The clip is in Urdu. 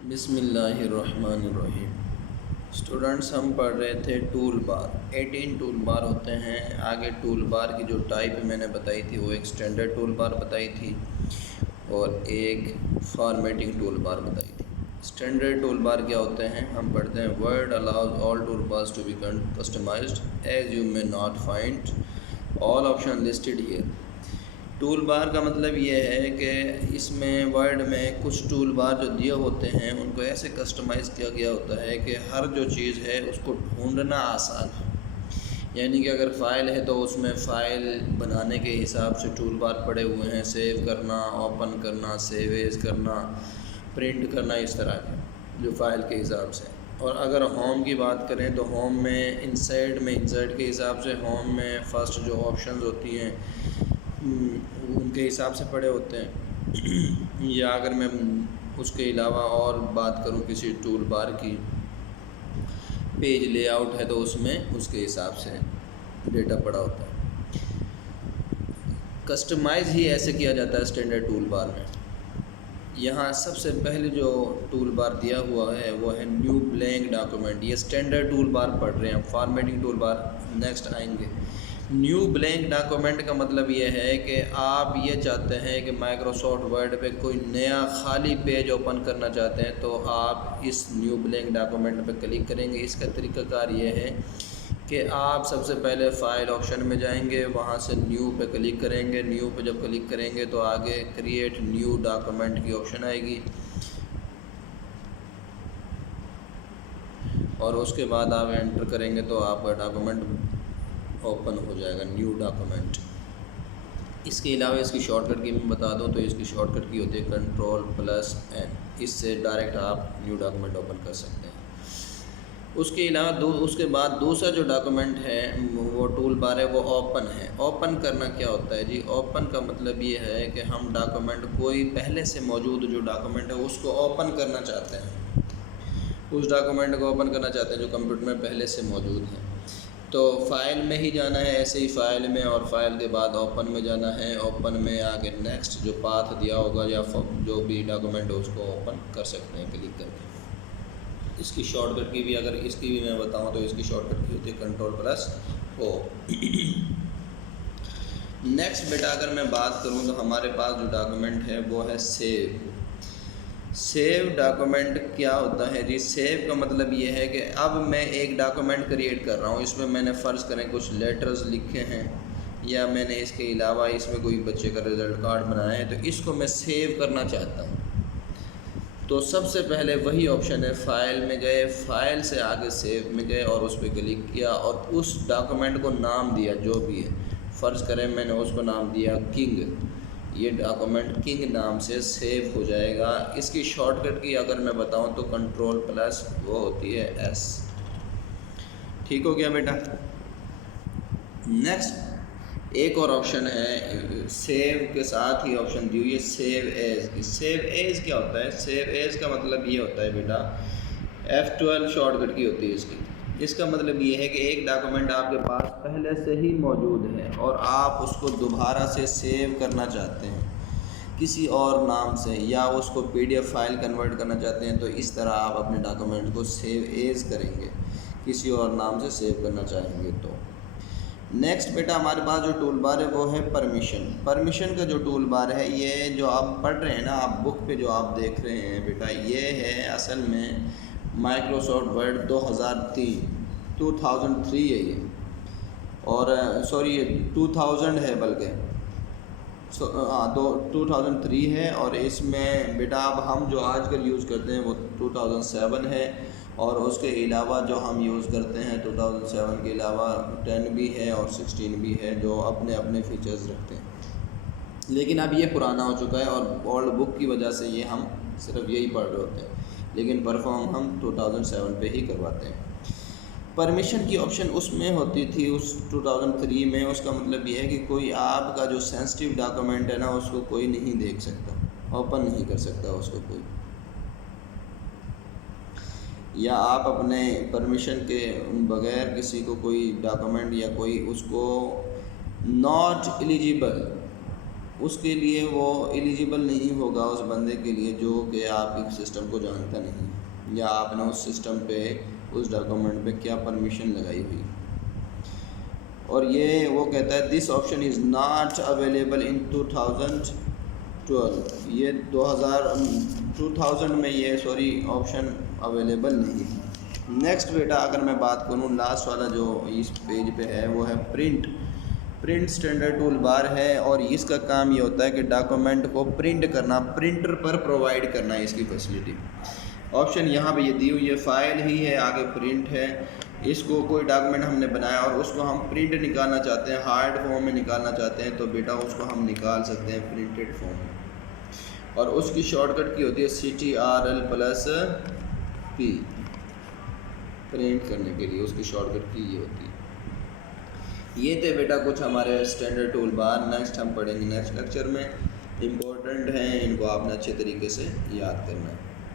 بسم اللہ الرحمن الرحیم۔ اسٹوڈنٹس ہم پڑھ رہے تھے ٹول بار۔ 18 ٹول بار ہوتے ہیں۔ آگے ٹول بار کی جو ٹائپ میں نے بتائی تھی وہ ایک اسٹینڈرڈ ٹول بار بتائی تھی اور ایک فارمیٹنگ ٹول بار بتائی تھی۔ اسٹینڈرڈ ٹول بار کیا ہوتے ہیں ہم پڑھتے ہیں Word allows all toolbars to be customized as you may not find all option listed here. Toolbar کا مطلب یہ ہے کہ اس میں ورڈ میں کچھ ٹول بار جو دیے ہوتے ہیں ان کو ایسے کسٹمائز کیا گیا ہوتا ہے کہ ہر جو چیز ہے اس کو ڈھونڈنا آسان ہے۔ یعنی کہ اگر فائل ہے تو اس میں فائل بنانے کے حساب سے ٹول بار پڑے ہوئے ہیں، سیو کرنا، اوپن کرنا، سیو ایز کرنا، پرنٹ کرنا، اس طرح کے جو فائل کے حساب سے۔ اور اگر ہوم کی بات کریں تو ہوم میں انسرٹ کے حساب سے ہوم میں فرسٹ جو آپشنز ہوتی ہیں ان کے حساب سے پڑے ہوتے ہیں۔ یا اگر میں اس کے علاوہ اور بات کروں کسی ٹول بار کی، پیج لے آؤٹ ہے تو اس میں اس کے حساب سے ڈیٹا پڑا ہوتا ہے۔ کسٹمائز ہی ایسے کیا جاتا ہے اسٹینڈرڈ ٹول بار میں۔ یہاں سب سے پہلے جو ٹول بار دیا ہوا ہے وہ ہے نیو بلینک ڈاکومنٹ۔ یہ اسٹینڈرڈ ٹول بار پڑھ رہے ہیں، فارمیٹنگ ٹول بار نیکسٹ آئیں گے۔ نیو بلینک ڈاکومنٹ کا مطلب یہ ہے کہ آپ یہ چاہتے ہیں کہ مائکروسافٹ ورڈ پہ کوئی نیا خالی پیج اوپن کرنا چاہتے ہیں تو آپ اس نیو بلینک ڈاکومنٹ پہ کلک کریں گے۔ اس کا طریقہ کار یہ ہے کہ آپ سب سے پہلے فائل آپشن میں جائیں گے، وہاں سے نیو پہ کلک کریں گے۔ نیو پہ جب کلک کریں گے تو آگے کریٹ نیو ڈاکومنٹ کی آپشن آئے گی اور اس کے بعد آپ انٹر کریں گے تو آپ کا ڈاکومنٹ اوپن ہو جائے گا، نیو ڈاکومنٹ۔ اس کے علاوہ اس کی شارٹ کٹ کی میں بتا دوں تو اس کی شارٹ کٹ کی ہوتی ہے Ctrl+N۔ اس سے ڈائریکٹ آپ نیو ڈاکومنٹ اوپن کر سکتے ہیں۔ اس کے علاوہ اس کے بعد دوسرا جو ڈاکومنٹ ہے وہ ٹول بار ہے وہ اوپن ہے۔ اوپن کرنا کیا ہوتا ہے جی؟ اوپن کا مطلب یہ ہے کہ ہم ڈاکومنٹ کوئی پہلے سے موجود جو ڈاکومنٹ ہے اس کو اوپن کرنا چاہتے ہیں، اس ڈاکومنٹ کو اوپن کرنا چاہتے ہیں جو کمپیوٹر میں پہلے سے موجود ہے۔ تو فائل میں ہی جانا ہے، ایسے ہی فائل میں، اور فائل کے بعد اوپن میں جانا ہے۔ اوپن میں آگے نیکسٹ جو پاتھ دیا ہوگا یا جو بھی ڈاکومنٹ ہے اس کو اوپن کر سکتے ہیں کلک کر کے۔ اس کی شارٹ کٹ کی بھی اگر اس کی بھی میں بتاؤں تو اس کی شارٹ کٹ کی ہوتی ہے Ctrl+O۔ نیکسٹ بیٹا اگر میں بات کروں تو ہمارے پاس جو ڈاکومنٹ ہے وہ ہے سیو۔ سیو ڈاکومنٹ کیا ہوتا ہے جی؟ سیو کا مطلب یہ ہے کہ اب میں ایک ڈاکومنٹ کریٹ کر رہا ہوں، اس میں نے فرض کریں کچھ لیٹرز لکھے ہیں یا میں نے اس کے علاوہ اس میں کوئی بچے کا رزلٹ کارڈ بنایا ہے تو اس کو میں سیو کرنا چاہتا ہوں۔ تو سب سے پہلے وہی آپشن ہے، فائل میں گئے، فائل سے آگے سیو میں گئے اور اس پہ کلک کیا اور اس ڈاکومنٹ کو نام دیا جو بھی ہے۔ فرض کریں میں نے اس کو نام دیا کنگ، یہ ڈاکومنٹ کنگ نام سے سیو ہو جائے گا۔ اس کی شارٹ کٹ کی اگر میں بتاؤں تو Ctrl+وہ ہوتی ہے S۔ ٹھیک ہو گیا بیٹا؟ نیکسٹ ایک اور آپشن ہے سیو کے ساتھ ہی آپشن دی ہوئی ہے سیو ایز کی۔ سیو ایز کیا ہوتا ہے؟ سیو ایز کا مطلب یہ ہوتا ہے بیٹا، F12 شارٹ کٹ کی ہوتی ہے اس کی۔ اس کا مطلب یہ ہے کہ ایک ڈاکومنٹ آپ کے پاس پہلے سے ہی موجود ہے اور آپ اس کو دوبارہ سے سیو کرنا چاہتے ہیں کسی اور نام سے، یا اس کو PDF فائل کنورٹ کرنا چاہتے ہیں، تو اس طرح آپ اپنے ڈاکومنٹ کو سیو ایز کریں گے، کسی اور نام سے سیو کرنا چاہیں گے تو۔ نیکسٹ بیٹا ہمارے پاس جو ٹول بار ہے وہ ہے پرمیشن۔ پرمیشن کا جو ٹول بار ہے یہ جو آپ پڑھ رہے ہیں نا، آپ بک پہ جو آپ دیکھ رہے ہیں بیٹا، یہ ہے اصل میں مائکروسافٹ ورڈ 2003 ہے یہ، اور سوری یہ 2000 ہے، بلکہ 2003 ہے، اور اس میں بیٹا اب ہم جو آج کل یوز کرتے ہیں وہ 2007 ہے، اور اس کے علاوہ جو ہم یوز کرتے ہیں 2007 کے علاوہ 10 بھی ہے اور 16 بھی ہے جو اپنے اپنے فیچرز رکھتے ہیں۔ لیکن اب یہ پرانا ہو چکا ہے اور اولڈ بک کی وجہ سے یہ ہم صرف یہی پڑھ رہے ہوتے ہیں، لیکن پرفارم ہم 2007 پہ ہی کرواتے ہیں۔ پرمیشن کی آپشن اس میں ہوتی تھی اس 2003 میں، اس کا مطلب یہ ہے کہ کوئی آپ کا جو سینسٹیو ڈاکومنٹ ہے نا اس کو کوئی نہیں دیکھ سکتا، اوپن نہیں کر سکتا اس کو کوئی، یا آپ اپنے پرمیشن کے بغیر کسی کو کوئی ڈاکومنٹ یا کوئی اس کو ناٹ ایلیجیبل اس کے لیے وہ ایلیجیبل نہیں ہوگا اس بندے کے لیے جو کہ آپ کے سسٹم کو جانتا نہیں یا آپ نے اس سسٹم پہ اس ڈاکومنٹ پہ کیا پرمیشن لگائی ہوئی. اور یہ وہ کہتا ہے this option is not available in 2012. یہ 2000 میں یہ آپشن اویلیبل نہیں ہے. نیکسٹ بیٹا اگر میں بات کروں لاسٹ والا جو اس پیج پہ ہے وہ ہے پرنٹ اسٹینڈرڈ ٹول بار ہے. اور اس کا کام یہ ہوتا ہے کہ ڈاکومنٹ کو پرنٹ کرنا، پرنٹر پر پرووائڈ کرنا ہے اس کی فیسلٹی. آپشن یہاں پہ یہ دی ہوئی ہے، فائل ہی ہے، آگے پرنٹ ہے. اس کو کوئی ڈاکومنٹ ہم نے بنایا اور اس کو ہم پرنٹ نکالنا چاہتے ہیں، ہارڈ فارم میں نکالنا چاہتے ہیں، تو بیٹا اس کو ہم نکال سکتے ہیں پرنٹڈ فارم میں. اور اس کی شارٹ کٹ کی ہوتی ہے CTRL+P. پرنٹ کرنے کے لیے اس کی شارٹ کٹ کی یہ ہوتی ہے. یہ تھے بیٹا کچھ ہمارے اسٹینڈرڈ ٹول بار. نیکسٹ ہم پڑھیں گے نیکسٹ لیکچر میں. امپورٹنٹ ہیں، ان کو آپ نے اچھے طریقے سے یاد کرنا ہے.